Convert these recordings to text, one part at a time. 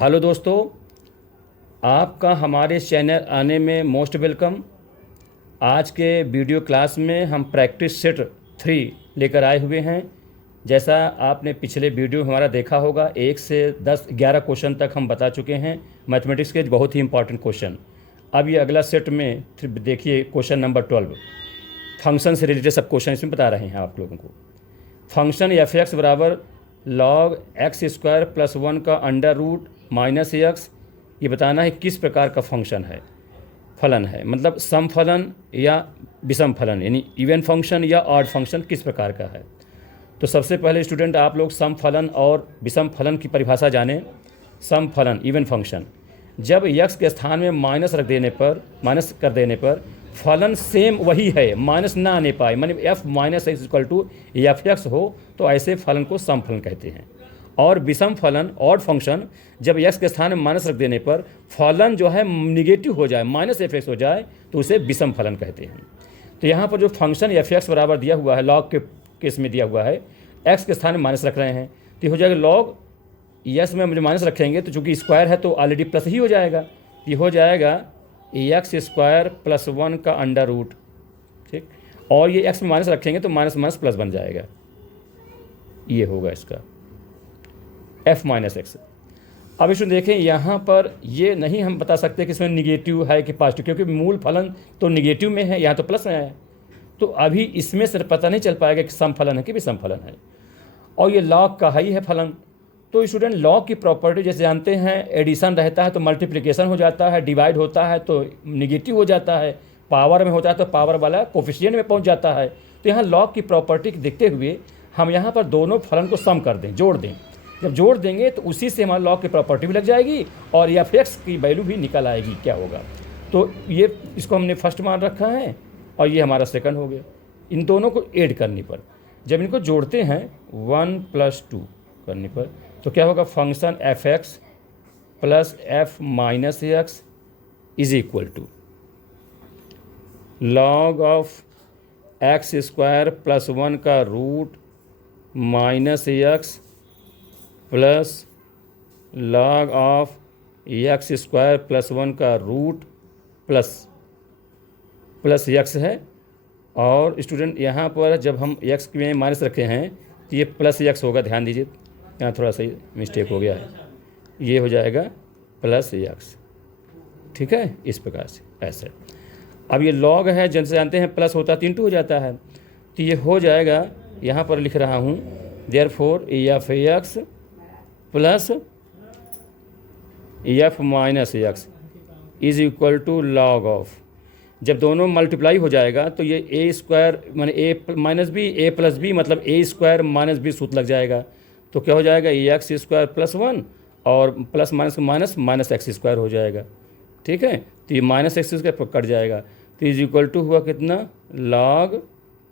Hello दोस्तों, आपका हमारे चैनल आने में मोस्ट वेलकम। आज के वीडियो क्लास में हम प्रैक्टिस सेट 3 लेकर आए हुए हैं। जैसा आपने पिछले वीडियो हमारा देखा होगा, 1 से 10 11 क्वेश्चन तक हम बता चुके हैं मैथमेटिक्स के बहुत ही इंपॉर्टेंट क्वेश्चन। अब ये अगला सेट में देखिए क्वेश्चन नंबर 12, फंक्शन से रिलेटेड सब क्वेश्चन इसमें बता रहे हैं आप लोगों को। फंक्शन एफ एक्स बराबर log एक्स स्क्वायर प्लस 1 का अंडर रूट माइनस एक्स, ये बताना है किस प्रकार का फंक्शन है, फलन है, मतलब सम फलन या विषम फलन, यानी इवन फंक्शन या ऑड फंक्शन किस प्रकार का है। तो सबसे पहले स्टूडेंट आप लोग सम फलन और विषम फलन की परिभाषा जानें। सम फलन इवन फंक्शन, जब यक्स के स्थान में माइनस कर देने पर फलन सेम वही है, माइनस ना आने पाए, माने F minus X equal to F X हो, तो ऐसे फलन को सम फलन कहते हैं। और विषम फलन ऑड फंक्शन, जब एक्स के स्थान में माइनस रख देने पर फलन जो है निगेटिव हो जाए, माइनस एफ एक्स हो जाए, तो उसे विषम फलन कहते हैं। तो यहाँ पर जो फंक्शन एफ एक्स बराबर दिया हुआ है, लॉग के केस में दिया हुआ है, एक्स के स्थान में माइनस रख रहे हैं, तो हो जाएगा लॉग यस में मुझे माइनस रखेंगे तो चूँकि स्क्वायर है तो ऑलरेडी प्लस ही हो जाएगा, ये हो जाएगा एक्स स्क्वायर प्लस 1 का अंडर रूट, ठीक। और ये एक्स में माइनस रखेंगे तो माइनस माइनस प्लस बन जाएगा, ये होगा इसका एफ माइनस एक्स। अब इसमें देखें, यहाँ पर ये नहीं हम बता सकते कि इसमें निगेटिव है कि पॉजिटिव, क्योंकि मूल फलन तो निगेटिव में है, यहाँ तो प्लस में है, तो अभी इसमें से पता नहीं चल पाएगा कि सम फलन है कि विषम फलन है। और ये लॉग का ही है फलन। तो स्टूडेंट लॉग की प्रॉपर्टी जैसे जानते हैं, एडिशन रहता है तो मल्टीप्लिकेशन हो जाता है, डिवाइड होता है तो निगेटिव हो जाता है, पावर में होता है तो पावर वाला कोफिशिएंट में पहुंच जाता है। तो यहाँ लॉग की प्रॉपर्टी देखते हुए हम यहाँ पर दोनों फलन को सम कर दें, जोड़ दें। जब जोड़ देंगे तो उसी से हमारा लॉग की प्रॉपर्टी भी लग जाएगी और एफ एक्स की वैल्यू भी निकल आएगी, क्या होगा। तो ये इसको हमने फर्स्ट मान रखा है और ये हमारा सेकंड हो गया। इन दोनों को ऐड करने पर, जब इनको जोड़ते हैं 1 + 2 करने पर, तो क्या होगा, function F X plus F minus X is equal to log of X square plus 1 का root minus X plus log of X square plus 1 का रूट प्लस एक्स है। और स्टूडेंट यहाँ पर जब हम एक्स में माइनस रखे हैं तो ये प्लस एक्स होगा, ध्यान दीजिए, यहाँ थोड़ा सा मिस्टेक हो गया है, ये हो जाएगा प्लस एक्स, ठीक है, इस प्रकार से ऐसे। अब ये लॉग है, जैसे जानते हैं प्लस होता है तो इंटू हो जाता है, तो ये हो जाएगा, यहाँ पर लिख रहा हूँ, therefore F X plus F minus X is equal to log of, जब दोनों मल्टीप्लाई हो जाएगा तो ये ए स्क्वायर माने ए माइनस बी, ए प्लस बी मतलब ए स्क्वायर माइनस बी सूत्र लग जाएगा, तो क्या हो जाएगा, एक्स स्क्वायर प्लस 1 और plus minus minus x square हो जाएगा, ठीक है। तो ये माइनस एक्स स्क्वायर कट जाएगा, तो इज इक्वल टू हुआ कितना, log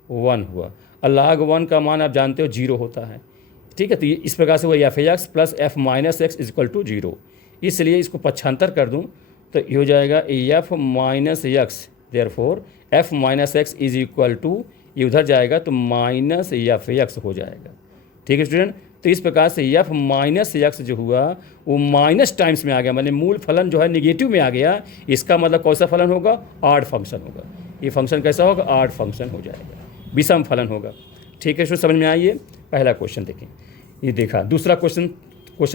1 हुआ। और log 1 का मान आप जानते हो 0 होता है, ठीक है। तो ये इस प्रकार से हुआ F X plus F minus X is equal to 0। इसलिए इसको पक्षांतर कर दूँ तो ये हो जाएगा F minus X, therefore F minus X is equal to, ये उधर जाएगा तो माइनस एफ एक्स हो जाएगा, ठीक है स्टूडेंट। तो इस प्रकार से एफ माइनस एक्स जो हुआ वो माइनस टाइम्स में आ गया, मतलब मूल फलन जो है निगेटिव में आ गया। इसका मतलब कौन सा फलन होगा, ऑड फंक्शन होगा। ये फंक्शन कैसा होगा, ऑड फंक्शन हो जाएगा, विषम फलन होगा, ठीक है। इसको समझ में आइए। पहला क्वेश्चन देखें, ये देखा। दूसरा क्वेश्चन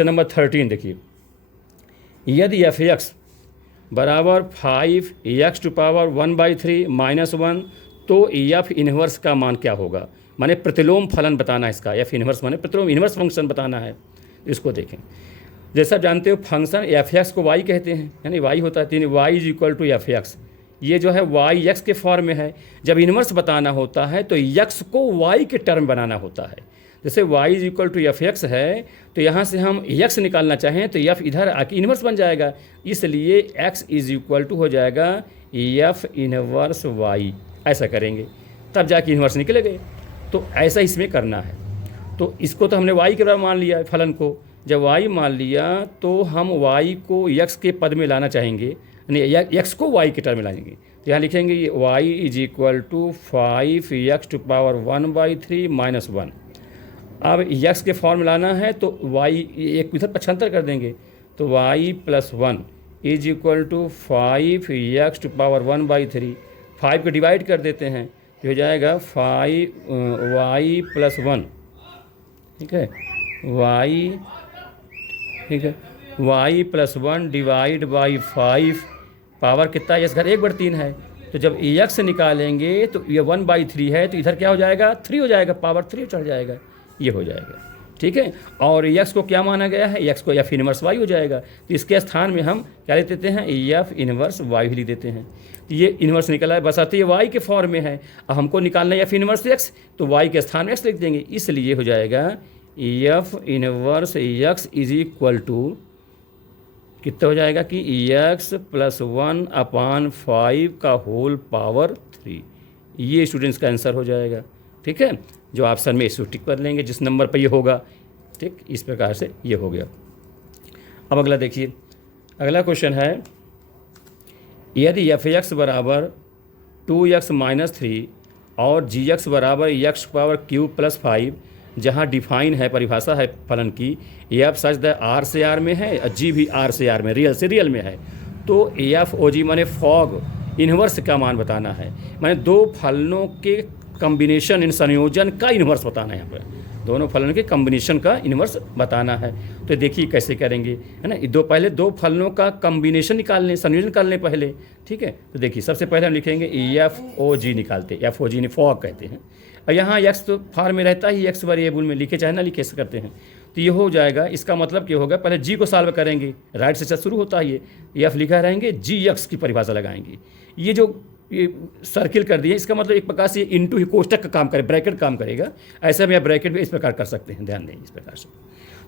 नंबर 13 देखिए, यदि एफ एक्स बराबर 5x⁻1/3 - 1, तो एफ इनवर्स का मान क्या होगा, माने प्रतिलोम फलन बताना है इसका। एफ इनवर्स माने प्रतिलोम इनवर्स फंक्शन बताना है। इसको देखें, जैसा जानते हो फंक्शन एफ एक्स को वाई कहते हैं, यानी वाई होता है, यानी Y is equal to F X. ये जो है वाई एक्स के फॉर्म में है। जब इनवर्स बताना होता है तो एक्स को वाई के टर्म बनाना होता है। जैसे Y is equal to F X है, तो यहाँ से हम एक्स निकालना चाहें तो एफ इधर आके इनवर्स बन जाएगा, इसलिए एक्स इज इक्वल टू हो जाएगा एफ इनवर्स वाई। ऐसा करेंगे तब जाके इनवर्स निकलेंगे। तो ऐसा इसमें करना है। तो इसको तो हमने वाई के बराबर मान लिया है फलन को। जब वाई मान लिया तो हम वाई को एक्स के पद में लाना चाहेंगे, यानी एक्स को वाई के टर्म में लाएंगे। तो यहाँ लिखेंगे Y is equal to 5x⁻1/3 - 1। अब एक्स के फॉर्म लाना है तो वाई एक इधर पक्षांतर कर देंगे, तो y plus 1 is equal to 5x to power 1/3। 5 को डिवाइड कर देते हैं तो हो जाएगा 5y प्लस 1, ठीक है, y, ठीक है, y plus 1 divide by 5, power कितना है, घर 1/3 है। तो जब x निकालेंगे तो ये 1/3 है, तो इधर क्या हो जाएगा, 3 हो जाएगा, पावर 3 चढ़ जाएगा, ये हो जाएगा, ठीक है। और x को क्या माना गया है, x को f इनवर्स y हो जाएगा। तो इसके स्थान में हम क्या लिख देते हैं, f इनवर्स y लिख देते हैं। तो ये इनवर्स निकला है, बसाते ये y के फॉर्म में है। अब हमको निकालना है f इनवर्स x, तो y के स्थान में x लिख देंगे, इसलिए हो जाएगा f inverse x is equal to कितना हो जाएगा कि x प्लस 1/5 का होल पावर 3। ये स्टूडेंट्स का आंसर हो जाएगा, ठीक है। जो ऑप्शन में इसको टिक कर लेंगे जिस नंबर पर ये होगा, ठीक, इस प्रकार से ये हो गया। अब अगला देखिए, अगला क्वेश्चन है, यदि f(x) बराबर 2x माइनस 3 और gx बराबर x पावर क्यूब प्लस 5, जहाँ डिफाइन है, परिभाषा है फलन की, एफ सच द आर से आर में है और जी भी आर से आर में, रियल से रियल में है, तो एफ ओ जी माने फॉग इन्वर्स का मान बताना है, माने दो फलनों के कम्बिनेशन, इन संयोजन का इन्वर्स बताना है। यहाँ पर दोनों फलनों के कम्बिनेशन का इन्वर्स बताना है। तो देखिए कैसे करेंगे, है ना, पहले दो फलनों का कम्बिनेशन निकाल लें, संयोजन कर लें पहले, ठीक है। तो देखिए सबसे पहले हम लिखेंगे एफ ओ जी निकालते, एफ ओ जी ने फॉग कहते हैं। और यहाँ एक्स तो फॉर्म में रहता ही, एक्स वेरिएबल में लिखे चाहे ना लिखे ऐसे करते हैं, तो ये हो जाएगा। इसका मतलब क्या होगा, पहले जी को सॉल्व करेंगे, राइट से शुरू होता है, ये एफ लिखा रहेंगे, जी एक्स की परिभाषा लगाएंगे। ये जो ये सर्किल कर दिए, इसका मतलब एक प्रकार से इंटू ही कोष्टक का काम करे, ब्रैकेट काम करेगा। ऐसा में आप ब्रैकेट भी इस प्रकार कर सकते हैं, ध्यान दें इस प्रकार से।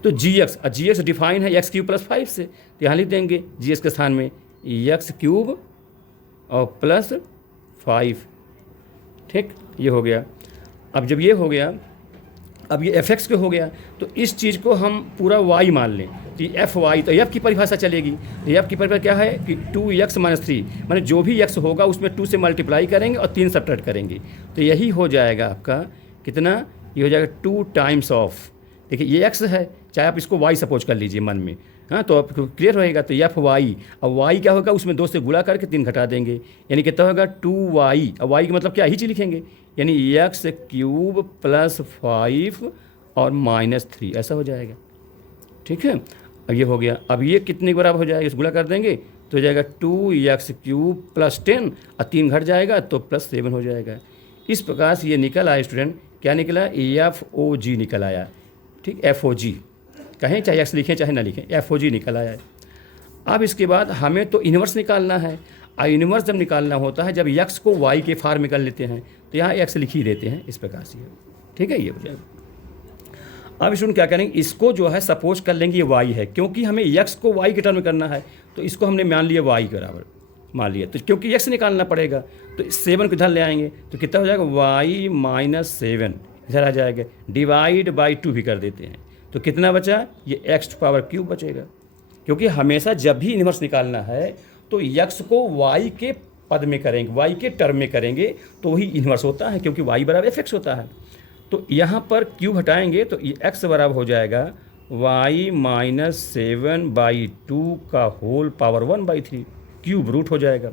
तो जी एक्स डिफाइन है एक्स क्यूब प्लस 5 से, तो यहाँ लिख देंगे जी एक्स के स्थान में एक्स क्यूब और प्लस 5, ठीक, ये हो गया। अब जब ये हो गया, अब ये एफ एक्स के हो गया, तो इस चीज़ को हम पूरा वाई मान लें, तो एफ वाई, तो एफ की परिभाषा चलेगी। तो एफ की परिभाषा क्या है कि 2x माइनस 3, माने जो भी x होगा उसमें 2 से मल्टीप्लाई करेंगे और 3 सब्ट्रैक्ट करेंगे, तो यही हो जाएगा आपका कितना, ये हो जाएगा 2 टाइम्स ऑफ, देखिए ये x है, चाहे आप इसको y सपोज कर लीजिए मन में, हाँ, तो आप क्लियर रहेगा। तो एफ वाई, अब y क्या होगा, उसमें 2 से गुणा करके 3 घटा देंगे, यानी कितना होगा 2y। अब y का मतलब क्या, ही चीज़ लिखेंगे, यानी एक्स क्यूब प्लस 5 और माइनस 3, ऐसा हो जाएगा, ठीक है। अब ये हो गया, अब ये कितने के बराबर हो जाएगा, इस गुणा कर देंगे तो हो जाएगा 2x क्यूब प्लस 10 और 3 घट जाएगा तो प्लस 7 हो जाएगा। इस प्रकार से ये निकल आया स्टूडेंट, क्या निकला, एफ ओ जी निकल आया, ठीक, एफ ओ जी कहें, चाहे एक्स लिखें चाहे ना लिखें, एफ ओ जी निकल आया है। अब इसके बाद हमें तो इन्वर्स निकालना है, और इन्वर्स जब निकालना होता है जब x को y के फॉर्म में कर लेते हैं, तो यहाँ x लिख ही देते हैं इस प्रकार से, ठीक है, ये हो जाएगा। अब इसमें क्या करेंगे, इसको जो है सपोज कर लेंगे ये y है, क्योंकि हमें x को y के टर्म में करना है, तो इसको हमने मान लिया y के बराबर मान लिया, तो क्योंकि x निकालना पड़ेगा, तो 7 को इधर ले आएंगे, तो कितना हो जाएगा, y माइनस 7 इधर आ जाएगा, डिवाइड बाई 2 भी कर देते हैं, तो कितना बचा, ये x पावर क्यूब बचेगा। क्योंकि हमेशा जब भी इन्वर्स निकालना है तो x को y के पद में करेंगे, y के टर्म में करेंगे, तो वही इन्वर्स होता है, क्योंकि y बराबर एफ एक्स होता है। तो यहाँ पर क्यूब हटाएंगे तो x बराबर हो जाएगा y माइनस 7/2 का होल पावर 1/3, क्यूब रूट हो जाएगा।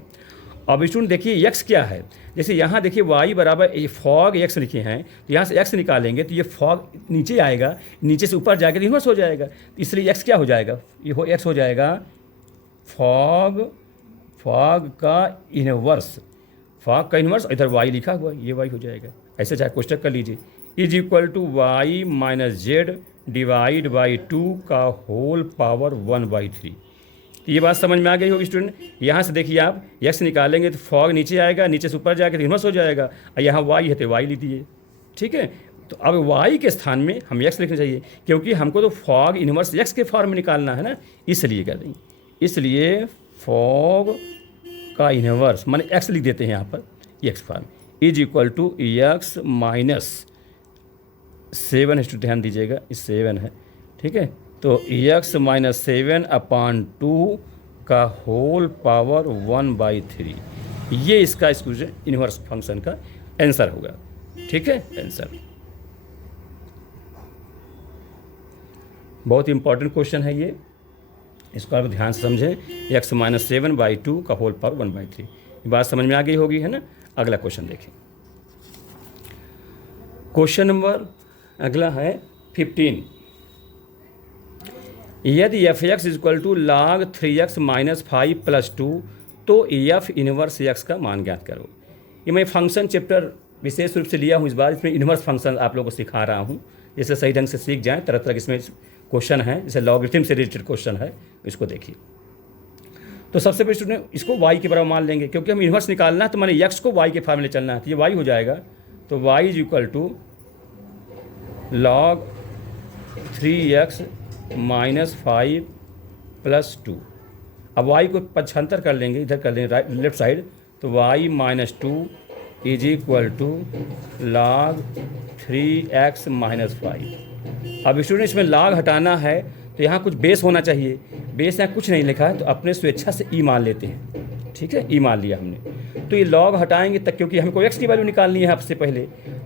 अब स्टूडेंट देखिए x क्या है, जैसे यहाँ देखिए y बराबर फॉग x लिखे हैं, तो यहाँ से x निकालेंगे तो ये फॉग नीचे आएगा, नीचे से ऊपर जाएगा तो इन्वर्स हो जाएगा, इसलिए x क्या हो जाएगा, ये x हो जाएगा फॉग का इन्वर्स, फॉग का इन्वर्स, इधर y लिखा हुआ ये y हो जाएगा, ऐसे चाहे कोष्टक कर लीजिए, is equal to y minus Z divide by 2 का होल पावर 1/3। तो ये बात समझ में आ गई होगी स्टूडेंट। यहाँ से देखिए आप x निकालेंगे तो फॉग नीचे आएगा, नीचे से ऊपर जाएगा तो इन्वर्स हो जाएगा, और यहाँ y है तो y लिख दीजिए, ठीक है। तो अब y के स्थान में हम x लिखना चाहिए, क्योंकि हमको तो फॉग इन्वर्स x के फॉर्म में निकालना है ना, इसलिए कर देंगे, इसलिए फॉग का इन्वर्स माने x लिख देते हैं यहाँ पर, x form is equal to x minus 7 है, ध्यान दीजिएगा इस 7 है, ठीक है। तो x माइनस 7/2 का होल पावर 1/3, ये इसका इन्वर्स फंक्शन का आंसर होगा, ठीक है। आंसर बहुत इंपॉर्टेंट क्वेश्चन है ये, इसको आप ध्यान से समझें, x माइनस 7/2 का होल पावर 1/3। ये बात समझ में आ गई होगी, है ना। अगला क्वेश्चन देखें। क्वेश्चन नंबर अगला है 15। यदि F X equal to log 3x minus 5 plus 2 तो एफ इनवर्स एक्स का मान ज्ञात करो। ये मैं फंक्शन चैप्टर विशेष रूप से लिया हूँ इस बार, इसमें इनवर्स फंक्शन आप लोगों को सिखा रहा हूँ, जैसे सही ढंग से सीख जाएं। तरह तरह के इसमें क्वेश्चन है, जैसे लॉगरिथम से रिलेटेड क्वेश्चन है, इसको देखिए। तो सबसे पहले स्टूडेंट इसको y के बराबर मान लेंगे, क्योंकि हम इन्वर्स निकालना है तो मैंने x को y के फार्मूले चलना है, तो ये y हो जाएगा। तो y is equal to log 3x minus 5 plus 2। अब y को 75 कर लेंगे, इधर कर लेंगे राइट लेफ्ट साइड, तो y minus 2 is equal to log 3x minus 5। अब स्टूडेंट इसमें log हटाना है तो यहाँ कुछ बेस होना चाहिए, बेस यहाँ कुछ नहीं लिखा है, तो अपने स्वेच्छा से ई मान लेते हैं। ठीक है, ई मान लिया हमने, तो ये log हटाएंगे तक, क्योंकि हमको x की वैल्यू निकालनी है सबसे पहले,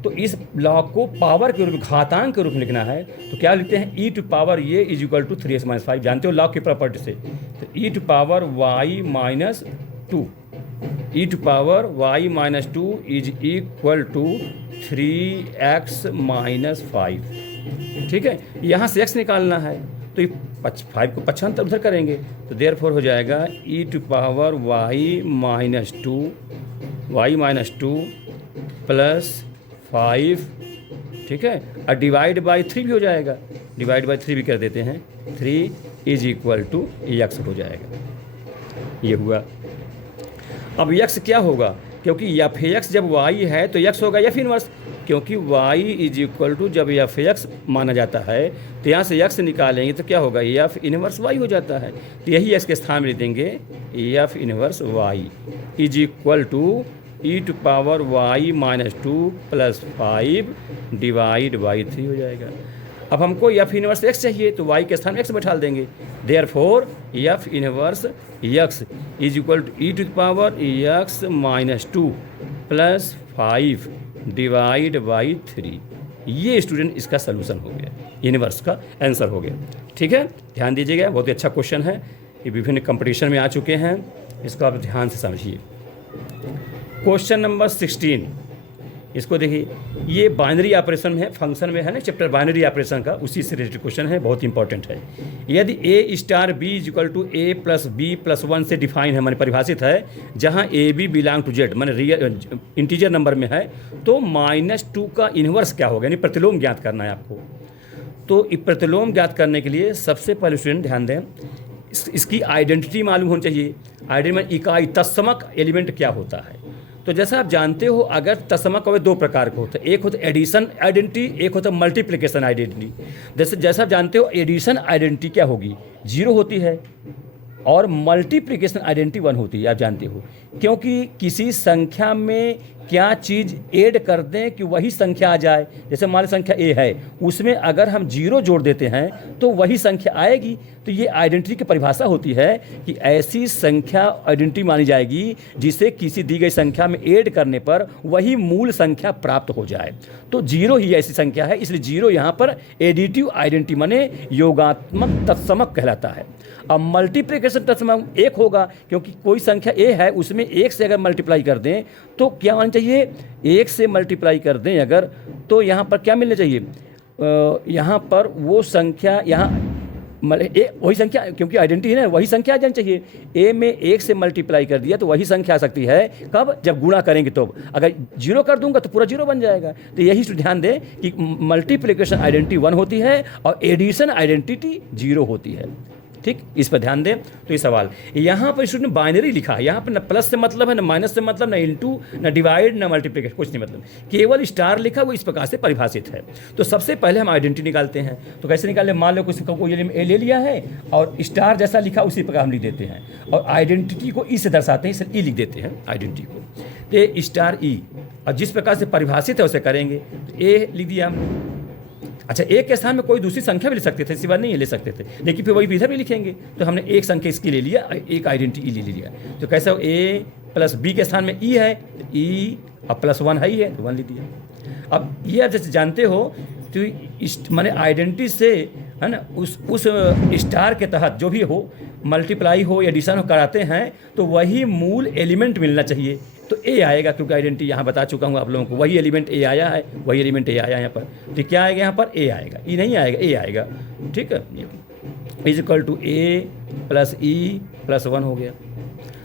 तो इस log को पावर के रूप में, घातांक के रूप में लिखना है, तो क्या लिखते हैं, ई टू पावर ये is equal to 3x minus 5। जानते हो log की प्रॉपर्टी से, तो E to power y minus 2, E to power y minus 2 is equal to 3x minus 5। ठीक है, यहाँ से x निकालना है, तो ये 5 को 75 उधर करेंगे, तो देयरफॉर हो जाएगा E to power y minus 2 plus 5। ठीक है, और डिवाइड बाई 3 भी हो जाएगा, डिवाइड बाई 3 भी कर देते हैं, 3 इज इक्वल टू x हो जाएगा। ये हुआ। अब x क्या होगा, क्योंकि एफ एक्स जब y है तो x होगा एफ इनवर्स, क्योंकि y इज इक्वल टू जब एफ एक्स माना जाता है तो यहाँ से x निकालेंगे तो क्या होगा, एफ इनवर्स y हो जाता है। तो यही x के स्थान में लिख देंगे, F inverse y is equal to E to power y minus 2 plus 5 divide by 3 हो जाएगा। अब हमको एफ इनवर्स x चाहिए, तो y के स्थान में x बैठा देंगे, therefore f inverse x is equal to E to power x minus 2 plus 5 divide by 3। ये स्टूडेंट इसका सलूशन हो गया, इनवर्स का आंसर हो गया। ठीक है, ध्यान दीजिएगा, बहुत ही अच्छा क्वेश्चन है, ये विभिन्न कंपटीशन में आ चुके हैं, इसको आप ध्यान से समझिए। क्वेश्चन नंबर 16, इसको देखिए, ये बाइनरी ऑपरेशन में है, फंक्शन में है ना चैप्टर बाइनरी ऑपरेशन का, उसी से रिलेटेड क्वेश्चन है, बहुत इंपॉर्टेंट है। यदि a star b is equal to a plus b plus 1 से डिफाइन है, माने परिभाषित है, जहाँ a b belong to z, माने रियल इंटीजर नंबर में है, तो -2 का इन्वर्स क्या होगा, यानी प्रतिलोम ज्ञात करना है आपको। तो प्रतिलोम ज्ञात करने के लिए सबसे पहले स्टूडेंट ध्यान दें, इसकी आइडेंटिटी मालूम होनी चाहिए। आइडेंटिटी में इकाई तत्समक एलिमेंट क्या होता है। तो जैसा आप जानते हो, अगर तत्समक दो प्रकार के होते हैं, एक होता है एडिशन आइडेंटिटी, एक होता है मल्टीप्लिकेशन आइडेंटिटी। जैसा आप जानते हो, एडिशन आइडेंटिटी क्या होगी, 0 होती है, और मल्टीप्लिकेशन आइडेंटिटी 1 होती है, आप जानते हो, क्योंकि किसी संख्या में क्या चीज़ ऐड कर दें कि वही संख्या आ जाए। जैसे मान लो संख्या a है, उसमें अगर हम 0 जोड़ देते हैं तो वही संख्या आएगी। तो ये आइडेंटिटी की परिभाषा होती है कि ऐसी संख्या आइडेंटिटी मानी जाएगी जिसे किसी दी गई संख्या में ऐड करने पर वही मूल संख्या प्राप्त हो जाए। तो 0 ही ऐसी संख्या है, इसलिए 0 यहाँ पर एडिटिव आइडेंटिटी माने योगात्मक तत्समक कहलाता है। अब मल्टीप्लिकेशन तत्समक 1 होगा, क्योंकि कोई संख्या a है, उसमें 1 से अगर मल्टीप्लाई कर दें तो क्या मानना चाहिए, 1 से मल्टीप्लाई कर दें अगर, तो यहाँ पर क्या मिलना चाहिए, यहाँ पर वो संख्या, यहाँ वही संख्या, क्योंकि आइडेंटिटी है ना, वही संख्या आ जानी चाहिए। a में 1 से मल्टीप्लाई कर दिया तो वही संख्या आ सकती है, कब, जब गुणा करेंगे तो। अगर 0 कर दूंगा तो पूरा 0 बन जाएगा। तो यही ध्यान दें कि मल्टीप्लिकेशन आइडेंटिटी 1 होती है और एडिशन आइडेंटिटी 0 होती है। ठीक, इस पर ध्यान दें। तो ये सवाल यहाँ पर स्टूडेंट बाइनरी लिखा है, यहाँ पर न प्लस से मतलब है, न माइनस से मतलब, न इनटू, न डिवाइड, न मल्टीप्लिकेशन, कुछ नहीं मतलब, केवल स्टार लिखा, वो इस प्रकार से परिभाषित है। तो सबसे पहले हम आइडेंटिटी निकालते हैं। तो कैसे निकालें, मान लो किसी को ए ले लिया है और स्टार जैसा लिखा उसी प्रकार हम लिख देते हैं, और आइडेंटिटी को ई से दर्शाते हैं, इसलिए ई लिख देते हैं आइडेंटिटी को, तो ए स्टार ई, और जिस प्रकार से परिभाषित है उसे करेंगे। तो ए लिख दिया हमने। अच्छा, एक के स्थान में कोई दूसरी संख्या भी ले सकते थे, सिवा नहीं ले सकते थे, लेकिन फिर वही इधर भी लिखेंगे। तो हमने एक संख्या इसकी ले लिया, एक आइडेंटिटी ले लिया। तो कैसे हो, a प्लस b के स्थान में e है, तो e अब प्लस 1 है ही है, तो 1 लिख दिया। अब ये आप जैसे जानते हो, तो माने आइडेंटिटी से, है ना, उस स्टार के तहत जो भी हो, मल्टीप्लाई हो या एडिशन हो कराते हैं तो वही मूल एलिमेंट मिलना चाहिए। तो ए आएगा, क्योंकि आइडेंटिटी यहाँ बता चुका हूँ आप लोगों को, वही एलिमेंट ए आया है, वही एलिमेंट ए आया यहाँ पर। तो क्या आएगा यहाँ पर? ए आएगा, ई नहीं आएगा, ए आएगा। ठीक है, is equal to a plus e plus 1 हो गया।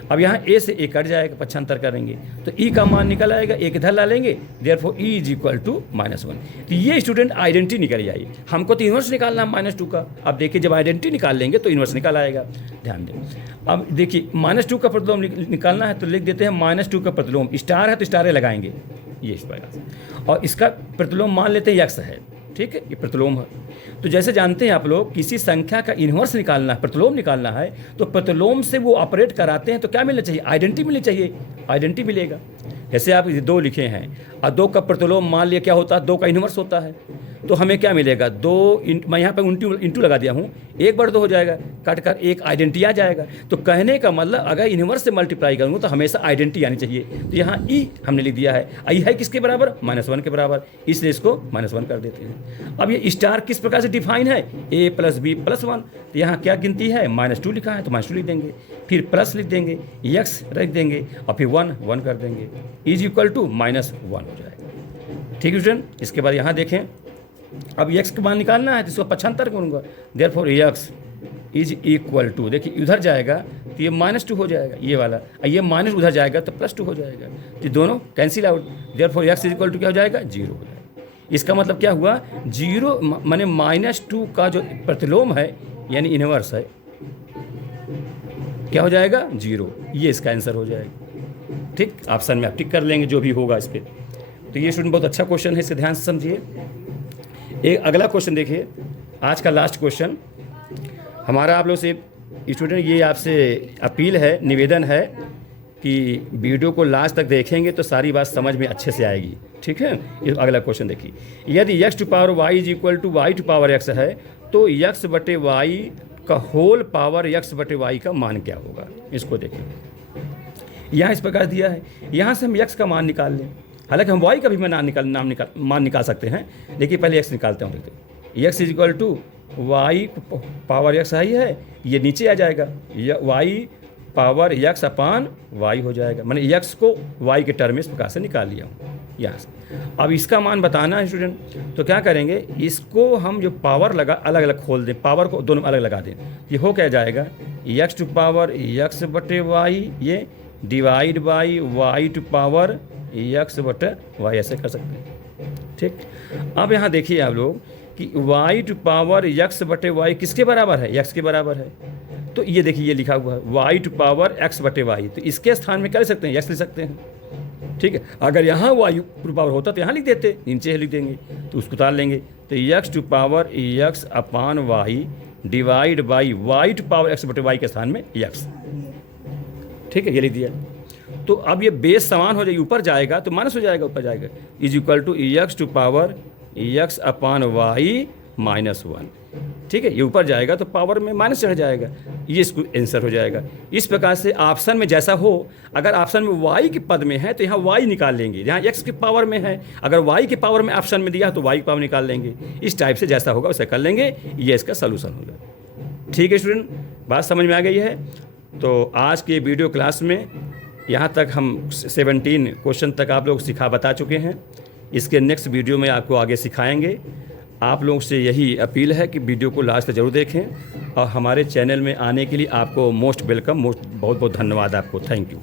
अब यहाँ ए से ए कट जाएगा, पक्षांतर करेंगे तो ई का मान निकल आएगा, एक इधर ला लेंगे, therefore e is equal to -1। तो ये स्टूडेंट आइडेंटिटी निकल जाइए। हमको तो इन्वर्स निकालना है -2 का। अब देखिए जब आइडेंटिटी निकाल लेंगे तो इन्वर्स निकल आएगा, ध्यान दें। अब देखिए -2 का प्रतिलोम निकालना है तो लिख देते हैं -2 का प्रतिलोम, स्टार है तो स्टारे लगाएंगे ये इस प्रकार से, और इसका प्रतिलोम मान लेते हैं यक्स है। ठीक है, ये प्रतिलोम है। तो जैसे जानते हैं आप लोग, किसी संख्या का इन्वर्स निकालना है, प्रतिलोम निकालना है, तो प्रतिलोम से वो ऑपरेट कराते हैं तो क्या मिलना चाहिए? आइडेंटिटी मिलनी चाहिए, आइडेंटिटी मिलेगा। जैसे आप 2 लिखे हैं और 2 का प्रतिलोम मान लिया क्या होता है? 2 का इन्वर्स होता है। तो हमें क्या मिलेगा? 2 मैं यहाँ पर इंटू लगा दिया हूँ, 1 बटा 2 हो जाएगा, कट कर एक आइडेंटिटी आ जाएगा। तो कहने का मतलब अगर इन्वर्स से मल्टीप्लाई करूँगा तो हमेशा आइडेंटिटी आनी चाहिए। तो यहाँ ई हमने लिख दिया है, आई है किसके बराबर? -1 के बराबर, इसलिए इसको -1 कर देते हैं। अब ये स्टार किस प्रकार से डिफाइन है? a + b + 1। तो यहाँ क्या गिनती है? -2 लिखा है तो -2 लिख देंगे, फिर प्लस लिख देंगे, x रख देंगे और फिर 1 कर देंगे, इज इक्वल टू -1 हो जाएगा। ठीक है स्टूडेंट, इसके बाद यहाँ देखें, अब x का मान निकालना है तो इसको पक्षांतर करूँगा, therefore x is equal to, देखिए उधर जाएगा तो ये -2 हो जाएगा ये वाला, और ये माइनस उधर जाएगा तो +2 हो जाएगा, तो दोनों cancel out, therefore x is equal to क्या हो जाएगा? 0 हो जाएगा। इसका मतलब क्या हुआ? 0 माने -2 का जो प्रतिलोम है यानी इनवर्स है, क्या हो जाएगा? 0। ये इसका आंसर हो जाएगा। ठीक, ऑप्शन में आप टिक कर लेंगे जो भी होगा इस पर। तो ये स्टूडेंट बहुत अच्छा क्वेश्चन है, इसे ध्यान से समझिए। एक अगला क्वेश्चन देखिए, आज का लास्ट क्वेश्चन हमारा आप लोग से स्टूडेंट, ये आपसे अपील है, निवेदन है कि वीडियो को लास्ट तक देखेंगे तो सारी बात समझ में अच्छे से आएगी। ठीक है, ये अगला क्वेश्चन देखिए, यदि x⁴ is equal to y⁴x है तो x/y का होल पावर x/y का मान क्या होगा? इसको देखिए, यहाँ इस प्रकार दिया है, यहाँ से हम x का मान निकाल लें। हालांकि हम y का भी मान निकाल सकते हैं, लेकिन पहले x निकालते हैं। देखते x is equal to y⁴x है, ये नीचे आ जाएगा, y⁴x/y हो जाएगा, मैंने x को y के टर्म में इस प्रकार से निकाल लिया हूँ यहाँ से। अब इसका मान बताना है स्टूडेंट, तो क्या करेंगे, इसको हम जो पावर लगा अलग अलग खोल दें, पावर को दोनों अलग लगा दें, ये हो क्या जाएगा? x⁴x/y ये डिवाइड बाई y⁴x/y, ऐसे कर सकते हैं। ठीक, अब यहाँ देखिए आप लोग कि y⁴x/y किसके बराबर है? x के बराबर है। तो ये देखिए ये लिखा हुआ है y⁴x/y, तो इसके स्थान में क्या लिख सकते हैं? x लिख सकते हैं। ठीक है, अगर यहाँ y होता तो यहाँ लिख देते, नीचे लिख देंगे, तो उसको उतार लेंगे, तो x⁴x/y डिवाइड बाई y⁴x/y के स्थान में x। ठीक है, ये लिख दिया। तो अब ये बेस समान हो जाएगी, ऊपर जाएगा तो माइनस हो जाएगा, ऊपर जाएगा, इज इक्वल टू x⁴x/y -1। ठीक है, ये ऊपर जाएगा तो पावर में माइनस चढ़ जाएगा, ये इसको आंसर हो जाएगा। इस प्रकार से ऑप्शन में जैसा हो, अगर ऑप्शन में y के पद में है तो यहाँ y निकाल लेंगे, जहाँ x के पावर में है, अगर y के पावर में ऑप्शन में दिया तो y की पावर निकाल लेंगे। इस टाइप से जैसा होगा वैसा कर लेंगे, ये इसका सलूशन होगा। ठीक है स्टूडेंट, बात समझ में आ गई है? तो आज के वीडियो क्लास में यहाँ तक हम 17 क्वेश्चन तक आप लोग सिखा बता चुके हैं। इसके नेक्स्ट वीडियो में आपको आगे सिखाएंगे। आप लोगों से यही अपील है कि वीडियो को लास्ट तक जरूर देखें, और हमारे चैनल में आने के लिए आपको मोस्ट वेलकम, बहुत बहुत धन्यवाद आपको, थैंक यू।